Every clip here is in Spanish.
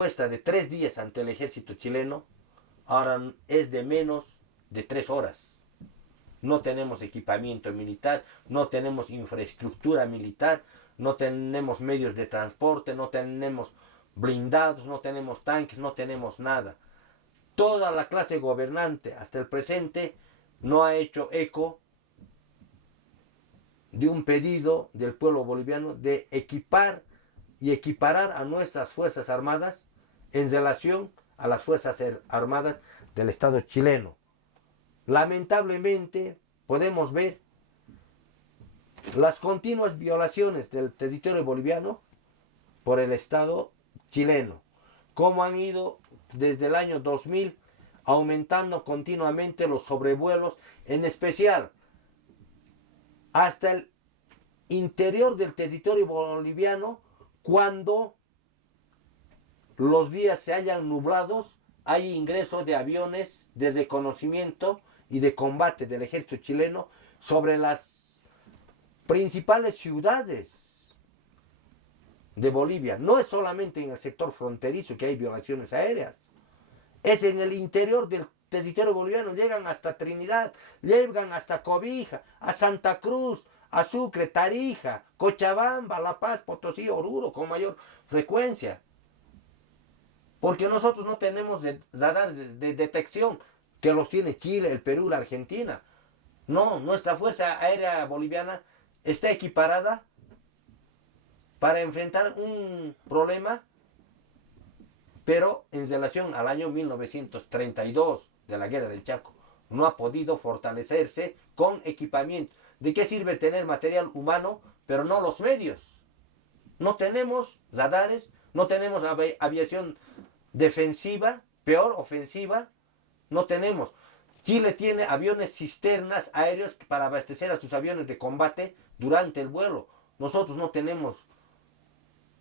respuesta de 3 días ante el ejército chileno ahora es de menos de 3 horas. No tenemos equipamiento militar, no tenemos infraestructura militar, no tenemos medios de transporte, no tenemos blindados, no tenemos tanques, no tenemos nada. Toda la clase gobernante hasta el presente no ha hecho eco de un pedido del pueblo boliviano de equipar y equiparar a nuestras Fuerzas Armadas en relación a las Fuerzas Armadas del Estado chileno. Lamentablemente podemos ver las continuas violaciones del territorio boliviano por el Estado chileno, cómo han ido desde el año 2000 aumentando continuamente los sobrevuelos, en especial hasta el interior del territorio boliviano, cuando los días se hayan nublados, hay ingreso de aviones de reconocimiento y de combate del ejército chileno sobre las principales ciudades de Bolivia. No es solamente en el sector fronterizo que hay violaciones aéreas, es en el interior del territorio boliviano. Llegan hasta Trinidad, llegan hasta Cobija, a Santa Cruz, a Sucre, Tarija, Cochabamba, La Paz, Potosí, Oruro, con mayor frecuencia. Porque nosotros no tenemos radares de detección que los tiene Chile, el Perú, la Argentina. No, nuestra Fuerza Aérea Boliviana está equiparada para enfrentar un problema, pero en relación al año 1932 de la Guerra del Chaco. No ha podido fortalecerse con equipamiento. ¿De qué sirve tener material humano, pero no los medios? No tenemos radares, no tenemos aviación defensiva, peor ofensiva, no tenemos. Chile tiene aviones cisternas aéreos para abastecer a sus aviones de combate durante el vuelo. Nosotros no tenemos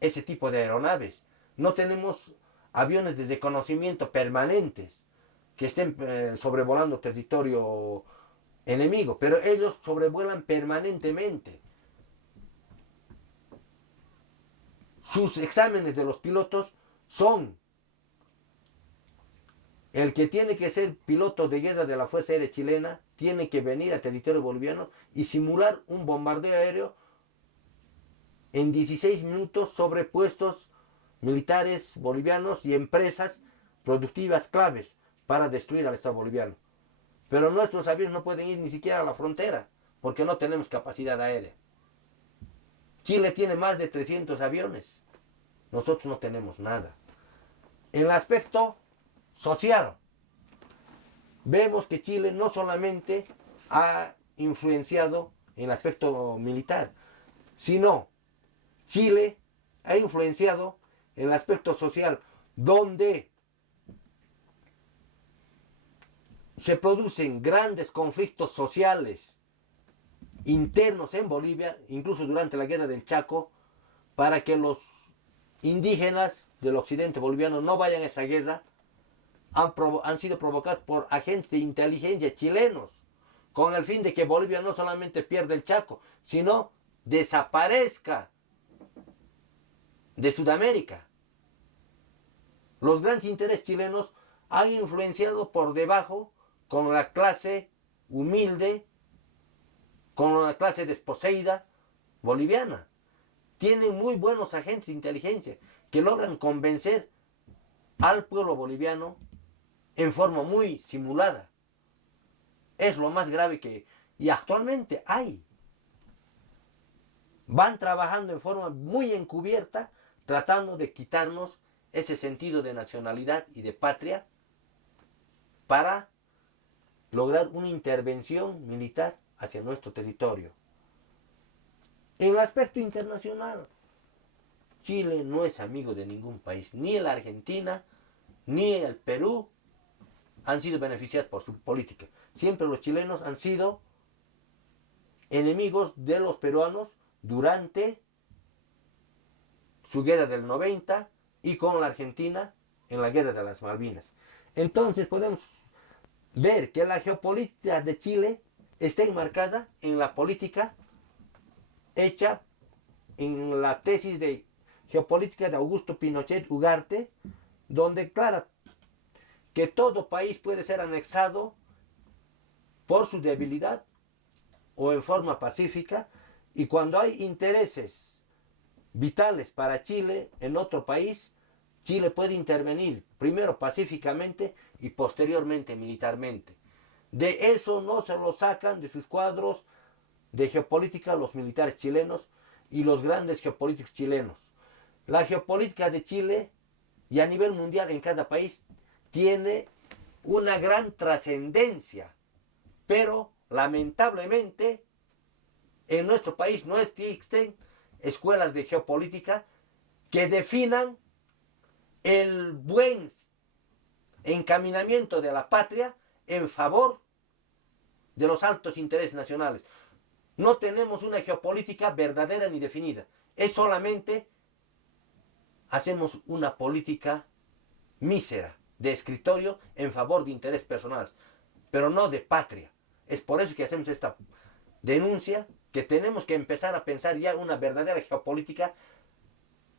ese tipo de aeronaves. No tenemos aviones de reconocimiento permanentes que estén sobrevolando territorio enemigo, pero ellos sobrevuelan permanentemente. Sus exámenes de los pilotos son: el que tiene que ser piloto de guerra de la Fuerza Aérea Chilena tiene que venir a territorio boliviano y simular un bombardeo aéreo en 16 minutos sobre puestos militares bolivianos y empresas productivas claves para destruir al Estado boliviano. Pero nuestros aviones no pueden ir ni siquiera a la frontera porque no tenemos capacidad aérea. Chile tiene más de 300 aviones. Nosotros no tenemos nada. En el aspecto social, vemos que Chile no solamente ha influenciado en el aspecto militar, sino Chile ha influenciado en el aspecto social, donde se producen grandes conflictos sociales internos en Bolivia, incluso durante la Guerra del Chaco, para que los indígenas del occidente boliviano no vayan a esa guerra. Han sido provocados por agentes de inteligencia chilenos, con el fin de que Bolivia no solamente pierda el Chaco, sino desaparezca de Sudamérica. Los grandes intereses chilenos han influenciado por debajo con la clase humilde, con la clase desposeída boliviana. Tienen muy buenos agentes de inteligencia que logran convencer al pueblo boliviano en forma muy simulada. Es lo más grave que... Y actualmente hay. Van trabajando en forma muy encubierta, tratando de quitarnos ese sentido de nacionalidad y de patria para lograr una intervención militar hacia nuestro territorio. En el aspecto internacional, Chile no es amigo de ningún país, ni la Argentina, ni el Perú han sido beneficiados por su política. Siempre los chilenos han sido enemigos de los peruanos durante su guerra del 90 y con la Argentina en la guerra de las Malvinas. Entonces podemos ver que la geopolítica de Chile está enmarcada en la política hecha en la tesis de geopolítica de Augusto Pinochet Ugarte, donde declara que todo país puede ser anexado por su debilidad o en forma pacífica, y cuando hay intereses vitales para Chile en otro país, Chile puede intervenir primero pacíficamente y posteriormente militarmente. De eso no se lo sacan de sus cuadros de geopolítica los militares chilenos y los grandes geopolíticos chilenos. La geopolítica de Chile y a nivel mundial en cada país tiene una gran trascendencia, pero lamentablemente en nuestro país no existen escuelas de geopolítica que definan el buen encaminamiento de la patria en favor de los altos intereses nacionales. No tenemos una geopolítica verdadera ni definida. Es solamente hacemos una política mísera de escritorio en favor de intereses personales, pero no de patria. Es por eso que hacemos esta denuncia, que tenemos que empezar a pensar ya una verdadera geopolítica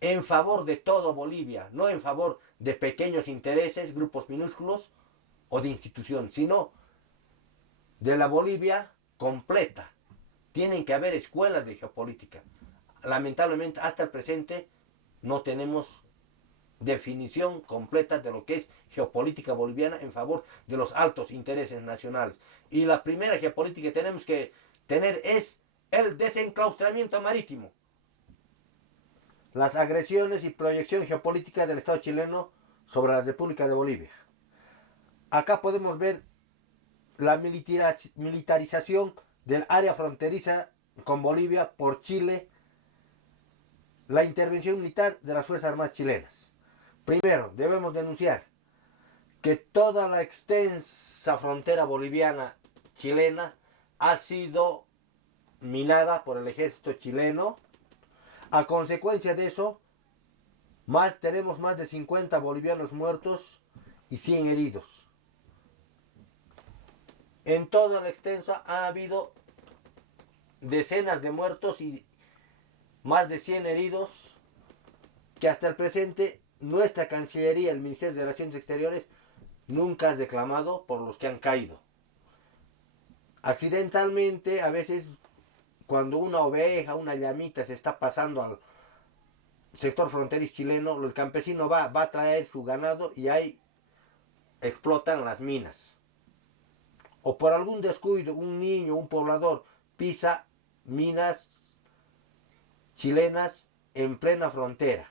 en favor de todo Bolivia, no en favor de pequeños intereses, grupos minúsculos o de instituciones, sino de la Bolivia completa. Tienen que haber escuelas de geopolítica. Lamentablemente, hasta el presente no tenemos definición completa de lo que es geopolítica boliviana en favor de los altos intereses nacionales. Y la primera geopolítica que tenemos que tener es el desenclaustramiento marítimo. Las agresiones y proyección geopolítica del Estado chileno sobre la República de Bolivia. Acá podemos ver la militarización del área fronteriza con Bolivia por Chile, la intervención militar de las Fuerzas Armadas chilenas. Primero, debemos denunciar que toda la extensa frontera boliviana chilena ha sido minada por el ejército chileno. A consecuencia de eso, tenemos más de 50 bolivianos muertos y 100 heridos. En toda la extensa ha habido decenas de muertos y más de 100 heridos, que hasta el presente nuestra Cancillería, el Ministerio de Relaciones Exteriores, nunca ha reclamado por los que han caído. Accidentalmente, a veces, cuando una oveja, una llamita se está pasando al sector fronterizo chileno, el campesino va a traer su ganado y ahí explotan las minas. O por algún descuido, un niño, un poblador, pisa minas chilenas en plena frontera.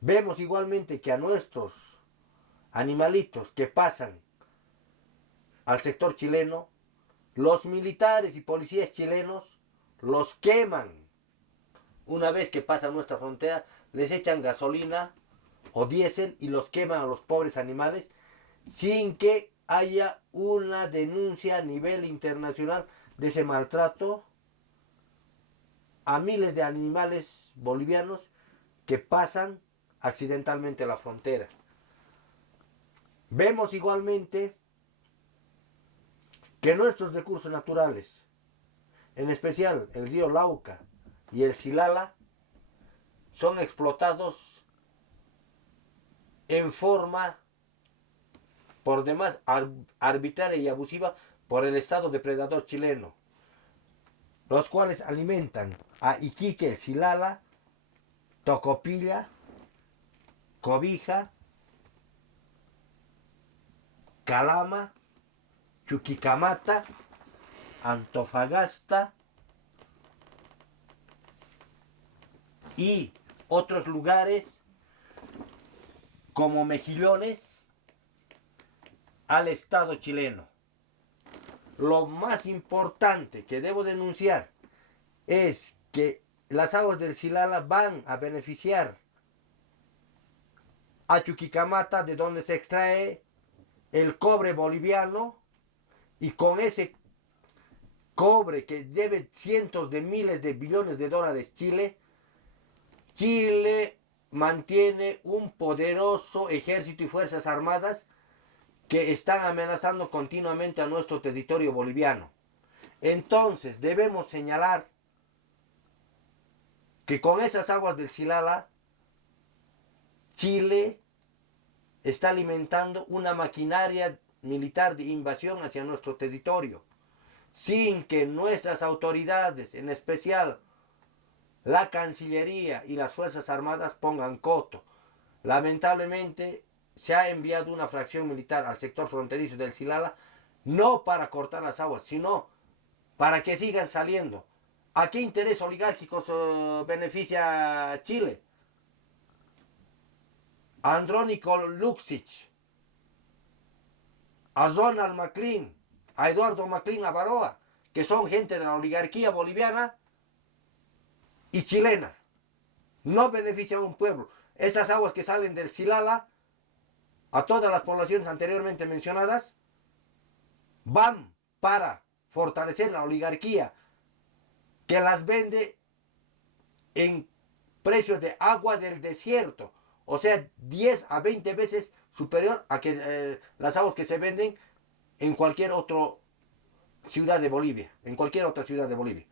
Vemos igualmente que a nuestros animalitos que pasan al sector chileno, los militares y policías chilenos los queman. Una vez que pasan nuestra frontera, les echan gasolina o diésel y los queman a los pobres animales sin que haya una denuncia a nivel internacional de ese maltrato a miles de animales bolivianos que pasan accidentalmente la frontera. Vemos igualmente que nuestros recursos naturales, en especial el río Lauca y el Silala, son explotados en forma por demás arbitraria y abusiva por el Estado depredador chileno, los cuales alimentan a Iquique, el Silala, Tocopilla, Cobija, Calama, Chuquicamata, Antofagasta y otros lugares como Mejillones al Estado chileno. Lo más importante que debo denunciar es que las aguas del Silala van a beneficiar a Chuquicamata, de donde se extrae el cobre boliviano, y con ese cobre que debe cientos de miles de billones de dólares Chile mantiene un poderoso ejército y fuerzas armadas que están amenazando continuamente a nuestro territorio boliviano. Entonces debemos señalar que con esas aguas del Silala, Chile está alimentando una maquinaria militar de invasión hacia nuestro territorio, sin que nuestras autoridades, en especial la Cancillería y las Fuerzas Armadas, pongan coto. Lamentablemente se ha enviado una fracción militar al sector fronterizo del Silala, no para cortar las aguas, sino para que sigan saliendo. ¿A qué interés oligárquicos beneficia a Chile? A Andrónico Luksic, a Donald McLean, a Eduardo McLean Avaroa, que son gente de la oligarquía boliviana y chilena. No beneficia a un pueblo. Esas aguas que salen del Silala a todas las poblaciones anteriormente mencionadas van para fortalecer la oligarquía que las vende en precios de agua del desierto, o sea, 10 a 20 veces superior a que las aguas que se venden en cualquier otra ciudad de Bolivia, en cualquier otra ciudad de Bolivia.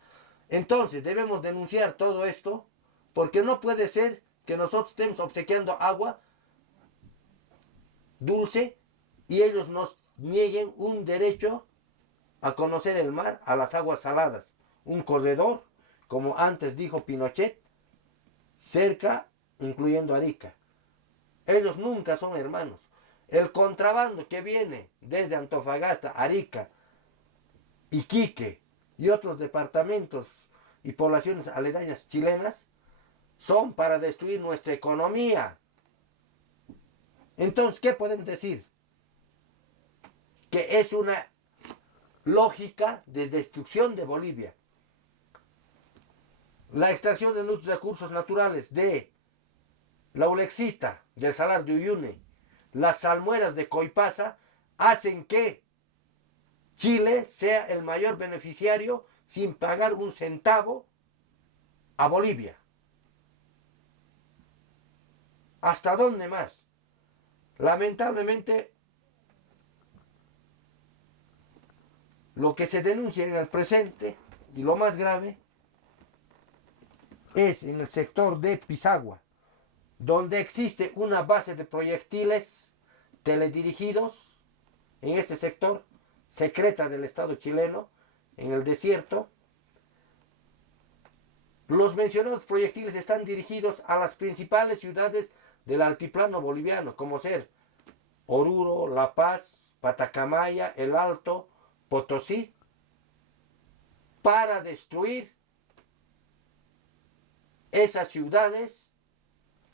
Entonces debemos denunciar todo esto, porque no puede ser que nosotros estemos obsequiando agua dulce y ellos nos nieguen un derecho a conocer el mar, a las aguas saladas, un corredor, como antes dijo Pinochet, cerca, incluyendo Arica. Ellos nunca son hermanos. El contrabando que viene desde Antofagasta, Arica, Iquique y otros departamentos y poblaciones aledañas chilenas son para destruir nuestra economía. Entonces, ¿qué podemos decir? Que es una lógica de destrucción de Bolivia. La extracción de nuestros recursos naturales de la ulexita del Salar de Uyuni, las salmueras de Coipasa, hacen que Chile sea el mayor beneficiario sin pagar un centavo a Bolivia. ¿Hasta dónde más? Lamentablemente, lo que se denuncia en el presente, y lo más grave, es en el sector de Pisagua, donde existe una base de proyectiles teledirigidos en este sector, secreta del Estado chileno, en el desierto. Los mencionados proyectiles están dirigidos a las principales ciudades del altiplano boliviano, como ser Oruro, La Paz, Patacamaya, El Alto, Potosí, para destruir esas ciudades,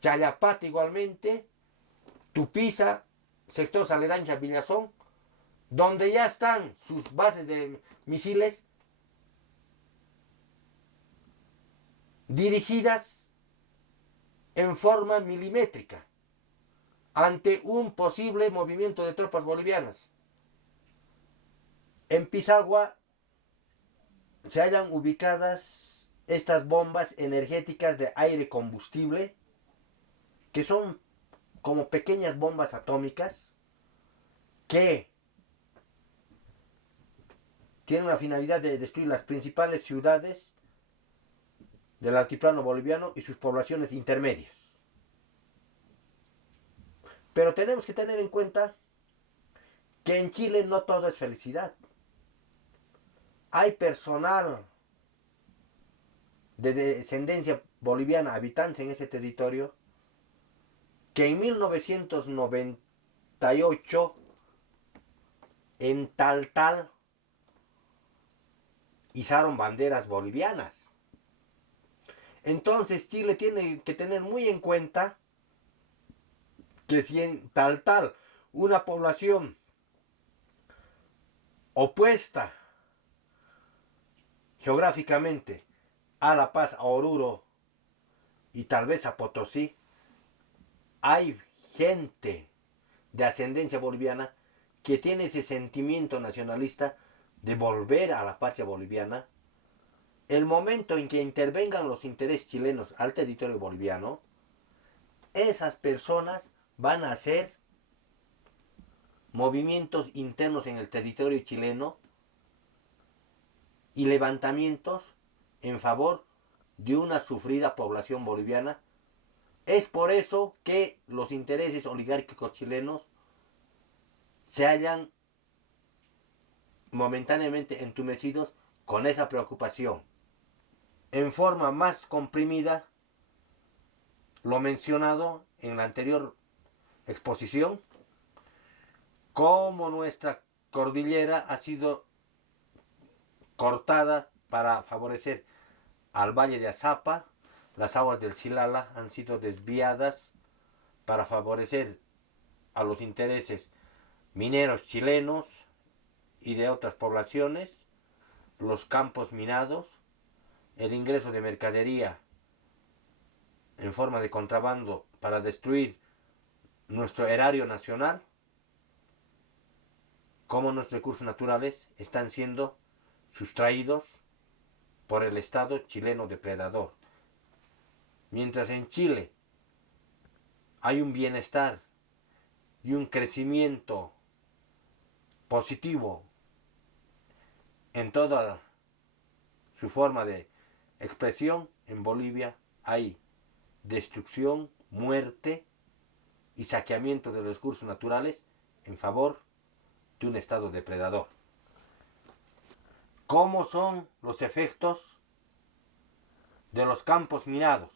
Chayapata igualmente, Tupiza, sector aledaño a Villazón, donde ya están sus bases de misiles dirigidas en forma milimétrica ante un posible movimiento de tropas bolivianas. En Pisagua se hallan ubicadas estas bombas energéticas de aire combustible, que son como pequeñas bombas atómicas que tienen la finalidad de destruir las principales ciudades del altiplano boliviano y sus poblaciones intermedias. Pero tenemos que tener en cuenta que en Chile no todo es felicidad. Hay personal de descendencia boliviana, habitantes en ese territorio, que en 1998 en Taltal izaron banderas bolivianas. Entonces Chile tiene que tener muy en cuenta que si en Taltal, una población opuesta geográficamente a La Paz, a Oruro y tal vez a Potosí, hay gente de ascendencia boliviana que tiene ese sentimiento nacionalista de volver a la patria boliviana, el momento en que intervengan los intereses chilenos al territorio boliviano, esas personas van a hacer movimientos internos en el territorio chileno y levantamientos en favor de una sufrida población boliviana Es por eso que los intereses oligárquicos chilenos se hallan momentáneamente entumecidos con esa preocupación. En forma más comprimida, lo mencionado en la anterior exposición, cómo nuestra cordillera ha sido cortada para favorecer al valle de Azapa, las aguas del Silala han sido desviadas para favorecer a los intereses mineros chilenos y de otras poblaciones, los campos minados, el ingreso de mercadería en forma de contrabando para destruir nuestro erario nacional, como nuestros recursos naturales están siendo sustraídos por el Estado chileno depredador. Mientras en Chile hay un bienestar y un crecimiento positivo en toda su forma de expresión, en Bolivia hay destrucción, muerte y saqueamiento de los recursos naturales en favor de un Estado depredador. ¿Cómo son los efectos de los campos minados?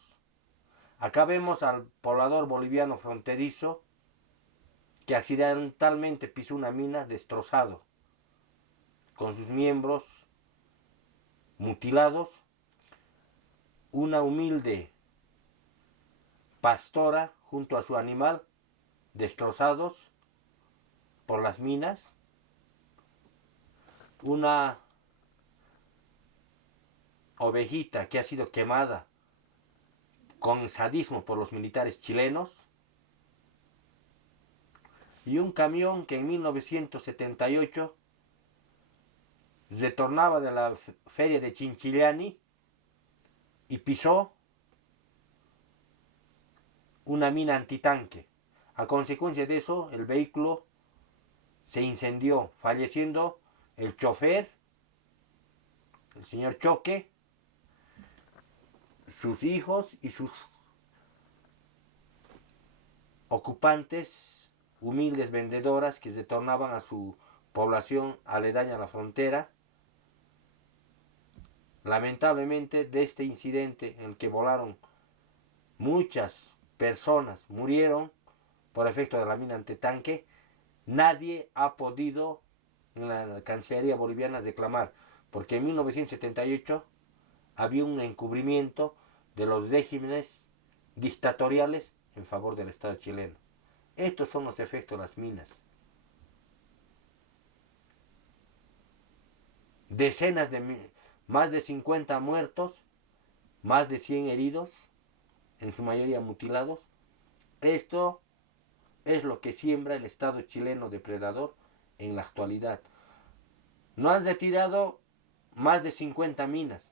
Acá vemos al poblador boliviano fronterizo que accidentalmente pisó una mina, destrozado, con sus miembros mutilados. Una humilde pastora junto a su animal, destrozados por las minas. Una ovejita que ha sido quemada con sadismo por los militares chilenos. Y un camión que en 1978 retornaba de la feria de Chinchillani y pisó una mina antitanque. A consecuencia de eso, el vehículo se incendió, falleciendo el chofer, el señor Choque, sus hijos y sus ocupantes, humildes vendedoras que retornaban a su población aledaña a la frontera. Lamentablemente, de este incidente en el que volaron muchas personas, murieron por efecto de la mina antitanque, nadie ha podido en la Cancillería boliviana reclamar, porque en 1978 había un encubrimiento de los regímenes dictatoriales en favor del Estado chileno. Estos son los efectos de las minas. Decenas de más de 50 muertos, más de 100 heridos, en su mayoría mutilados. Esto es lo que siembra el Estado chileno depredador en la actualidad. No han retirado más de 50 minas.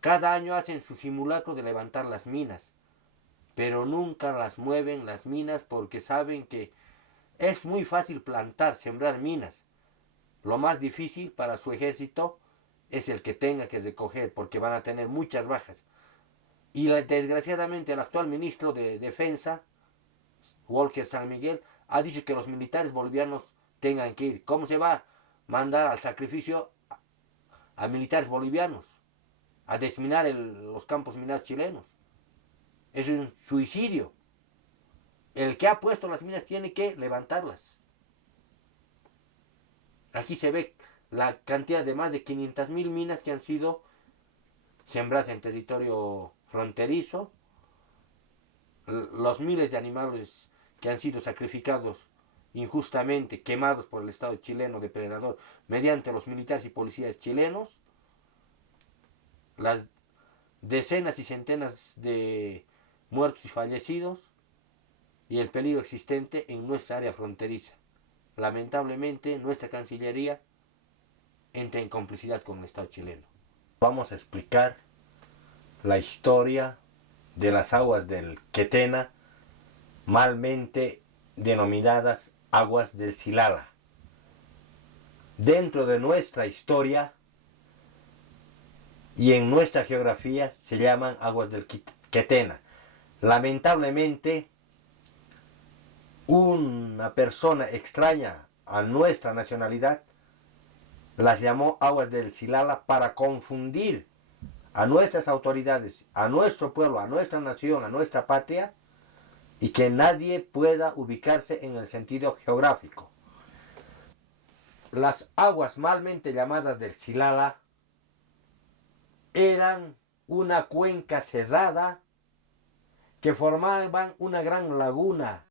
Cada año hacen su simulacro de levantar las minas, pero nunca las mueven las minas porque saben que es muy fácil plantar, sembrar minas. Lo más difícil para su ejército es el que tenga que recoger, porque van a tener muchas bajas. Y desgraciadamente el actual ministro de Defensa, Walker San Miguel, ha dicho que los militares bolivianos tengan que ir. ¿Cómo se va a mandar al sacrificio a militares bolivianos a desminar los campos minados chilenos? Es un suicidio. El que ha puesto las minas tiene que levantarlas. Aquí se ve la cantidad de más de 500.000 minas que han sido sembradas en territorio fronterizo, los miles de animales que han sido sacrificados injustamente, quemados por el Estado chileno depredador mediante los militares y policías chilenos, las decenas y centenas de muertos y fallecidos y el peligro existente en nuestra área fronteriza. Lamentablemente, nuestra Cancillería entra en complicidad con el Estado chileno. Vamos a explicar la historia de las aguas del Quetena, malmente denominadas aguas del Silala. Dentro de nuestra historia y en nuestra geografía se llaman aguas del Quetena. Lamentablemente, una persona extraña a nuestra nacionalidad las llamó aguas del Silala para confundir a nuestras autoridades, a nuestro pueblo, a nuestra nación, a nuestra patria, y que nadie pueda ubicarse en el sentido geográfico. Las aguas malmente llamadas del Silala eran una cuenca cerrada que formaban una gran laguna